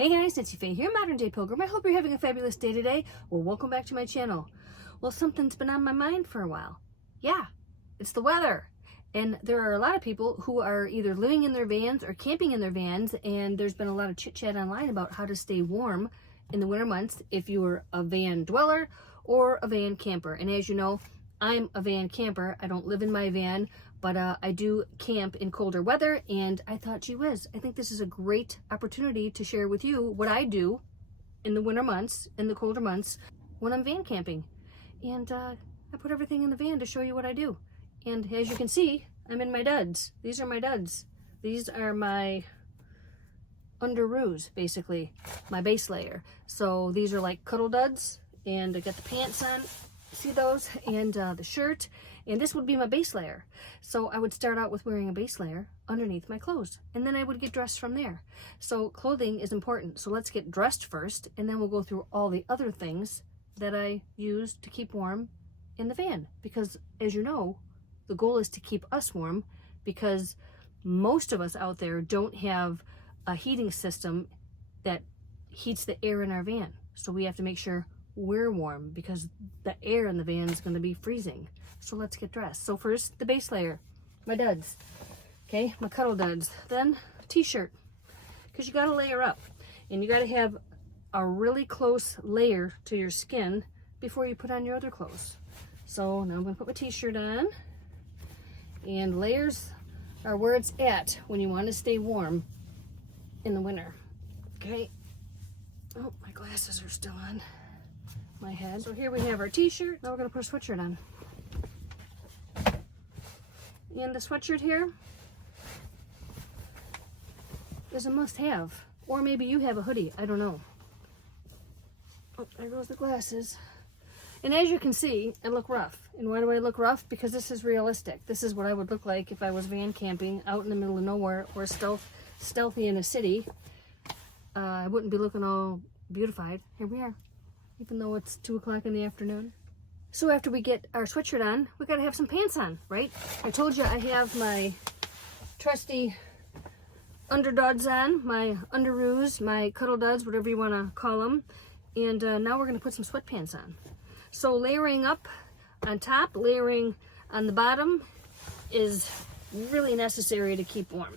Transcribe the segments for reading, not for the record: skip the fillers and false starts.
Hey guys, Nancy Faye here, Modern Day Pilgrim. I hope you're having a fabulous day today. Well, welcome back to my channel. Well, something's been on my mind for a while. Yeah, it's the weather. And there are a lot of people who are either living in their vans or camping in their vans, and there's been a lot of chit-chat online about how to stay warm in the winter months if you are a van dweller or a van camper. And as you know, I'm a van camper. I don't live in my van, but I do camp in colder weather, and I thought, gee whiz, I think this is a great opportunity to share with you what I do in the winter months, in the colder months, when I'm van camping. And I put everything in the van to show you what I do. And as you can see, I'm in my duds. These are my duds. These are my underoos, basically, my base layer. So these are like cuddle duds, and I got the pants on, see those, and the shirt, and this would be my base layer. So I would start out with wearing a base layer underneath my clothes, and then I would get dressed from there. So clothing is important. So let's get dressed first, and then we'll go through all the other things that I use to keep warm in the van. Because as you know, the goal is to keep us warm, because most of us out there don't have a heating system that heats the air in our van. So we have to make sure we're warm, because the air in the van is going to be freezing. So let's get dressed. So first, the base layer, my duds, okay, my cuddle duds. Then t-shirt, because you got to layer up, and you got to have a really close layer to your skin before you put on your other clothes. So now I'm going to put my t-shirt on, and layers are where it's at when you want to stay warm in the winter. Okay. Oh, my glasses are still on my head. So here we have our t-shirt. Now we're going to put a sweatshirt on. And the sweatshirt here is a must-have. Or maybe you have a hoodie. I don't know. Oh, there goes the glasses. And as you can see, I look rough. And why do I look rough? Because this is realistic. This is what I would look like if I was van camping out in the middle of nowhere, or stealthy in a city. I wouldn't be looking all beautified. Here we are, even though it's 2 o'clock in the afternoon. So after we get our sweatshirt on, we gotta have some pants on, right? I told you I have my trusty underduds on, my underoos, my cuddle duds, whatever you want to call them. And now we're gonna put some sweatpants on. So layering up on top, layering on the bottom is really necessary to keep warm.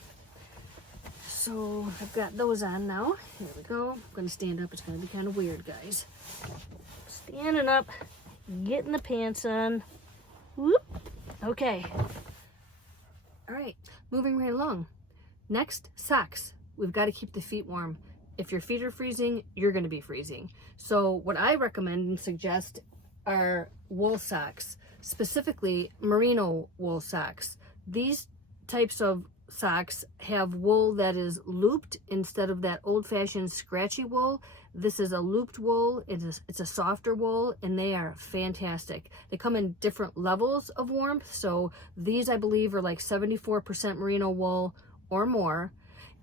So I've got those on now. Here we go. I'm gonna stand up. It's gonna be kind of weird, guys. Standing up, getting the pants on. Whoop. Okay. All right, moving right along. Next, socks. We've got to keep the feet warm. If your feet are freezing, you're going to be freezing. So what I recommend and suggest are wool socks, specifically merino wool socks. These types of socks have wool that is looped instead of that old-fashioned scratchy wool. This is a looped wool. It's a softer wool, and they are fantastic. They come in different levels of warmth. So these, I believe, are like 74% merino wool or more,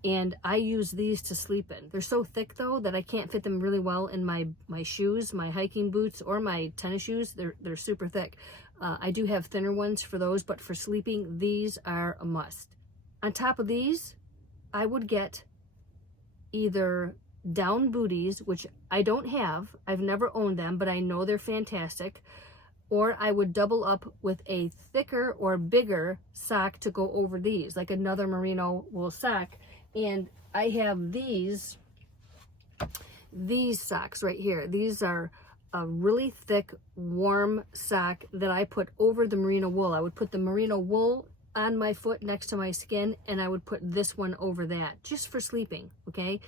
and I use these to sleep in. They're so thick though that I can't fit them really well in my shoes, my hiking boots, or my tennis shoes. They're super thick. I do have thinner ones for those, but for sleeping, these are a must. On top of these, I would get either down booties, which I don't have. I've never owned them, but I know they're fantastic. Or I would double up with a thicker or bigger sock to go over these, like another merino wool sock. And I have these socks right here. These are a really thick, warm sock that I put over the merino wool. I would put the merino wool on my foot next to my skin, and I would put this one over that, just for sleeping, okay?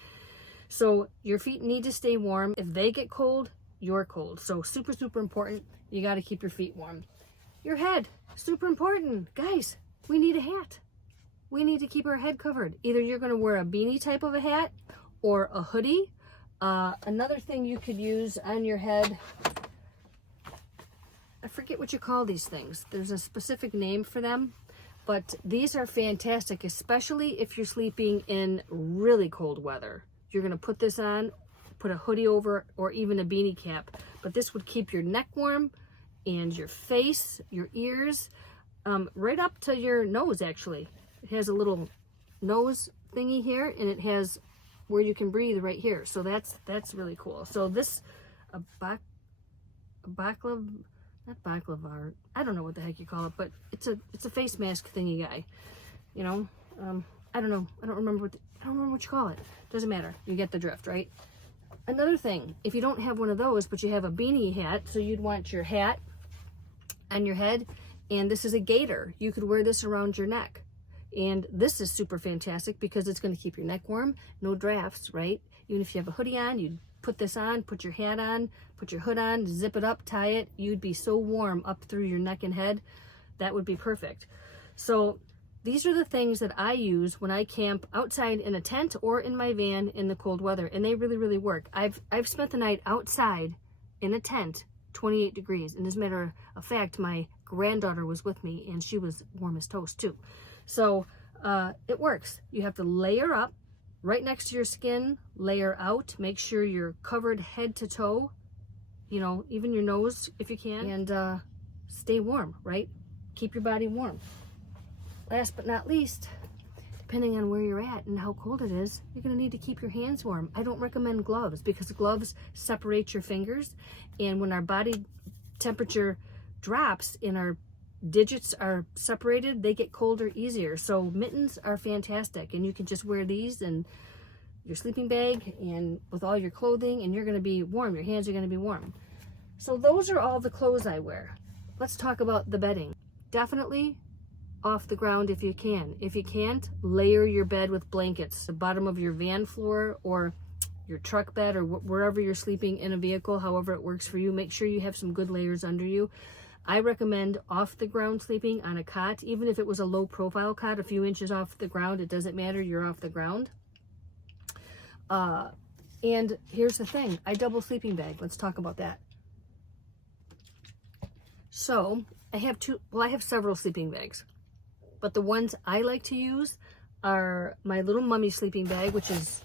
So your feet need to stay warm. If they get cold, you're cold. So super, super important. You got to keep your feet warm. Your head, super important. Guys, we need a hat. We need to keep our head covered. Either you're going to wear a beanie type of a hat or a hoodie. Another thing you could use on your head, I forget what you call these things. There's a specific name for them, but these are fantastic, especially if you're sleeping in really cold weather. You're going to put this on, put a hoodie over, or even a beanie cap, but this would keep your neck warm and your face, your ears, right up to your nose. Actually, it has a little nose thingy here, and it has where you can breathe right here. So that's really cool. So this, a baklava, not baklava, I don't know what the heck you call it, but it's a face mask thingy guy, you know. I don't know, I don't remember what you call it. Doesn't matter, you get the drift, right? Another thing, if you don't have one of those, but you have a beanie hat, so you'd want your hat on your head, and this is a gaiter. You could wear this around your neck. And this is super fantastic because it's going to keep your neck warm, no drafts, right? Even if you have a hoodie on, you'd put this on, put your hat on, put your hood on, zip it up, tie it. You'd be so warm up through your neck and head. That would be perfect. So these are the things that I use when I camp outside in a tent or in my van in the cold weather, and they really, really work. I've spent the night outside in a tent, 28 degrees, and as a matter of fact, my granddaughter was with me, and she was warm as toast too. So it works. You have to layer up right next to your skin, layer out, make sure you're covered head to toe, you know, even your nose if you can, and stay warm, right? Keep your body warm. Last but not least, depending on where you're at and how cold it is, you're going to need to keep your hands warm. I don't recommend gloves because gloves separate your fingers, and when our body temperature drops and our digits are separated, they get colder easier. So mittens are fantastic, and you can just wear these and your sleeping bag and with all your clothing, and you're going to be warm. Your hands are going to be warm. So those are all the clothes I wear. Let's talk about the bedding. Definitely off the ground if you can. If you can't, layer your bed with blankets. The bottom of your van floor or your truck bed or wherever you're sleeping in a vehicle, however it works for you, make sure you have some good layers under you. I recommend off the ground sleeping on a cot, even if it was a low profile cot, a few inches off the ground, it doesn't matter, you're off the ground. And here's the thing, I double sleeping bag. Let's talk about that. So I have several sleeping bags, but the ones I like to use are my little mummy sleeping bag, which is,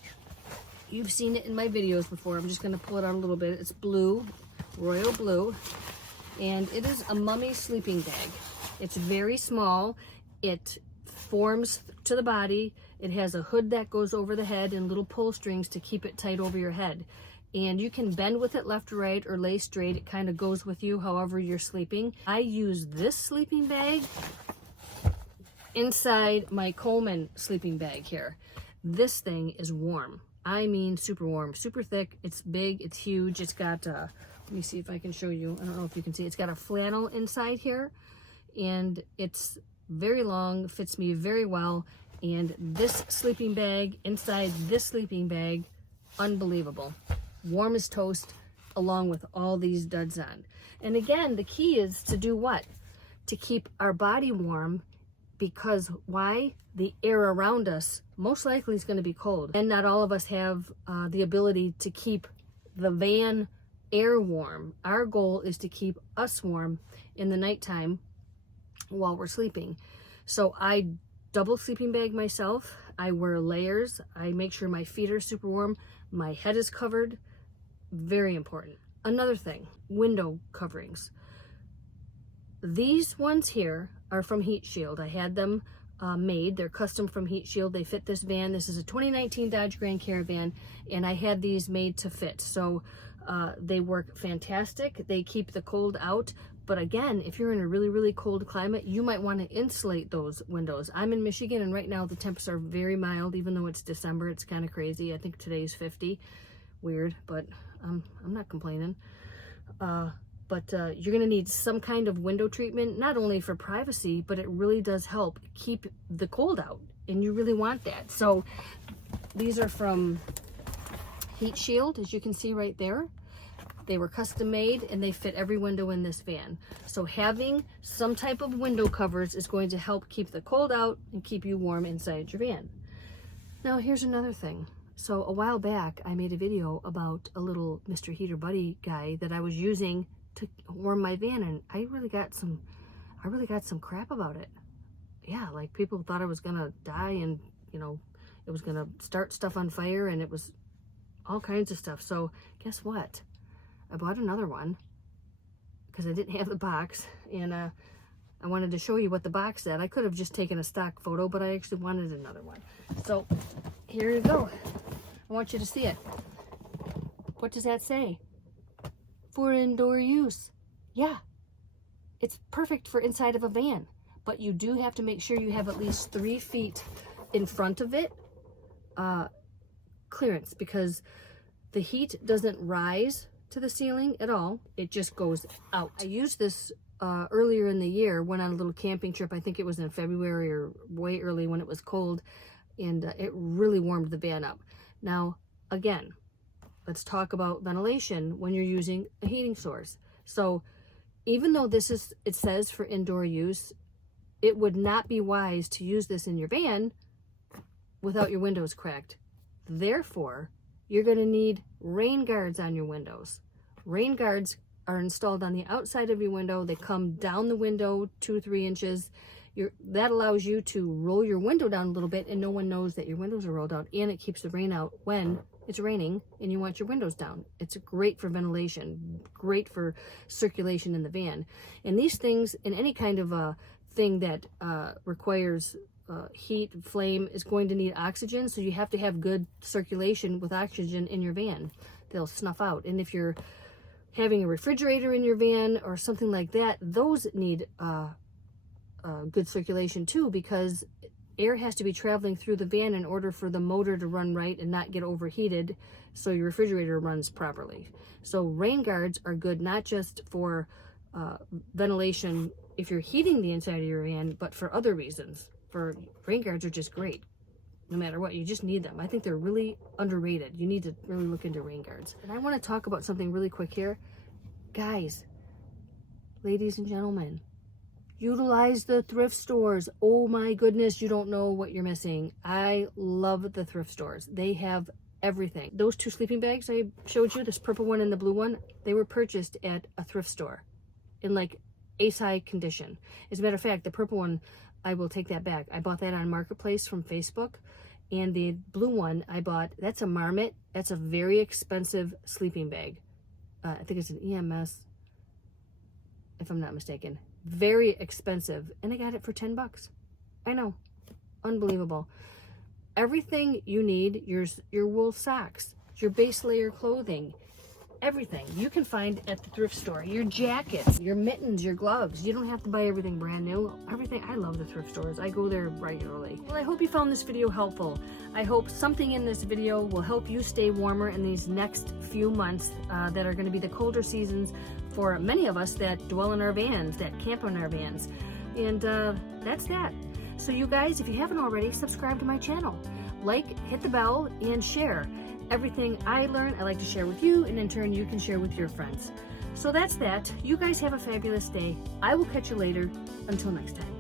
you've seen it in my videos before. I'm just going to pull it out a little bit. It's blue, royal blue, and it is a mummy sleeping bag. It's very small. It forms to the body. It has a hood that goes over the head and little pull strings to keep it tight over your head. And you can bend with it left or right or lay straight. It kind of goes with you however you're sleeping. I use this sleeping bag inside my Coleman sleeping bag here. This thing is warm. I mean super warm, super thick. It's big, it's huge. It's got, let me see if I can show you. I don't know if you can see. It's got a flannel inside here, and it's very long, fits me very well. And this sleeping bag, inside this sleeping bag, unbelievable. Warm as toast, along with all these duds on. And again, the key is to do what? To keep our body warm, because why? The air around us most likely is going to be cold. And not all of us have the ability to keep the van air warm. Our goal is to keep us warm in the nighttime while we're sleeping. So I double sleeping bag myself. I wear layers. I make sure my feet are super warm. My head is covered. Very important. Another thing, window coverings. These ones here are from Heat Shield. I had them made. They're custom from Heat Shield. They fit this van. This is a 2019 Dodge Grand Caravan, and I had these made to fit. So they work fantastic. They keep the cold out. But again, if you're in a really, really cold climate, you might want to insulate those windows. I'm in Michigan, and right now the temps are very mild, even though it's December. It's kind of crazy. I think today's 50. Weird, but I'm not complaining. But you're going to need some kind of window treatment, not only for privacy, but it really does help keep the cold out, and you really want that. So these are from Heat Shield, as you can see right there. They were custom made, and they fit every window in this van. So having some type of window covers is going to help keep the cold out and keep you warm inside your van. Now here's another thing. So a while back, I made a video about a little Mr. Heater Buddy guy that I was using to warm my van, and I really got some crap about it. Yeah, like people thought I was gonna die, and you know, it was gonna start stuff on fire, and it was all kinds of stuff. So guess what? I bought another one because I didn't have the box, and I wanted to show you what the box said. I could have just taken a stock photo, but I actually wanted another one. So here you go. I want you to see it. What does that say? For indoor use. Yeah, it's perfect for inside of a van, but you do have to make sure you have at least 3 feet in front of it clearance, because the heat doesn't rise to the ceiling at all. It just goes out. I used this earlier in the year, went on a little camping trip. I think it was in February or way early when it was cold, and it really warmed the van up. Now, again, let's talk about ventilation when you're using a heating source. So even though it says for indoor use, it would not be wise to use this in your van without your windows cracked. Therefore, you're going to need rain guards on your windows. Rain guards are installed on the outside of your window. They come down the window 2-3 inches. That allows you to roll your window down a little bit and no one knows that your windows are rolled out, and it keeps the rain out when it's raining and you want your windows down. It's great for ventilation, great for circulation in the van. And these things, in any kind of a thing that requires heat, flame, is going to need oxygen, so you have to have good circulation with oxygen in your van. They'll snuff out. And if you're having a refrigerator in your van or something like that, those need good circulation too, because air has to be traveling through the van in order for the motor to run right and not get overheated, so your refrigerator runs properly. So rain guards are good not just for ventilation if you're heating the inside of your van, but for other reasons. Rain guards are just great. No matter what, you just need them. I think they're really underrated. You need to really look into rain guards. And I want to talk about something really quick here. Guys, ladies and gentlemen, utilize the thrift stores. Oh my goodness, you don't know what you're missing. I love the thrift stores. They have everything. Those 2 sleeping bags I showed you, this purple one and the blue one, they were purchased at a thrift store in like ace-high condition. As a matter of fact, the purple one, I will take that back. I bought that on Marketplace from Facebook. And the blue one I bought, that's a Marmot. That's a very expensive sleeping bag. I think it's an EMS, if I'm not mistaken. Very expensive. And I got it for 10 bucks. I know. Unbelievable. Everything you need, your wool socks, your base layer clothing, everything you can find at the thrift store. Your jackets, your mittens, your gloves. You don't have to buy everything brand new. Everything. I love the thrift stores. I go there regularly. Well, I hope you found this video helpful. I hope something in this video will help you stay warmer in these next few months that are going to be the colder seasons for many of us that dwell in our vans, that camp in our vans. And that's that. So you guys, if you haven't already, subscribe to my channel. Like, hit the bell, and share. Everything I learn, I like to share with you, and in turn, you can share with your friends. So that's that. You guys have a fabulous day. I will catch you later. Until next time.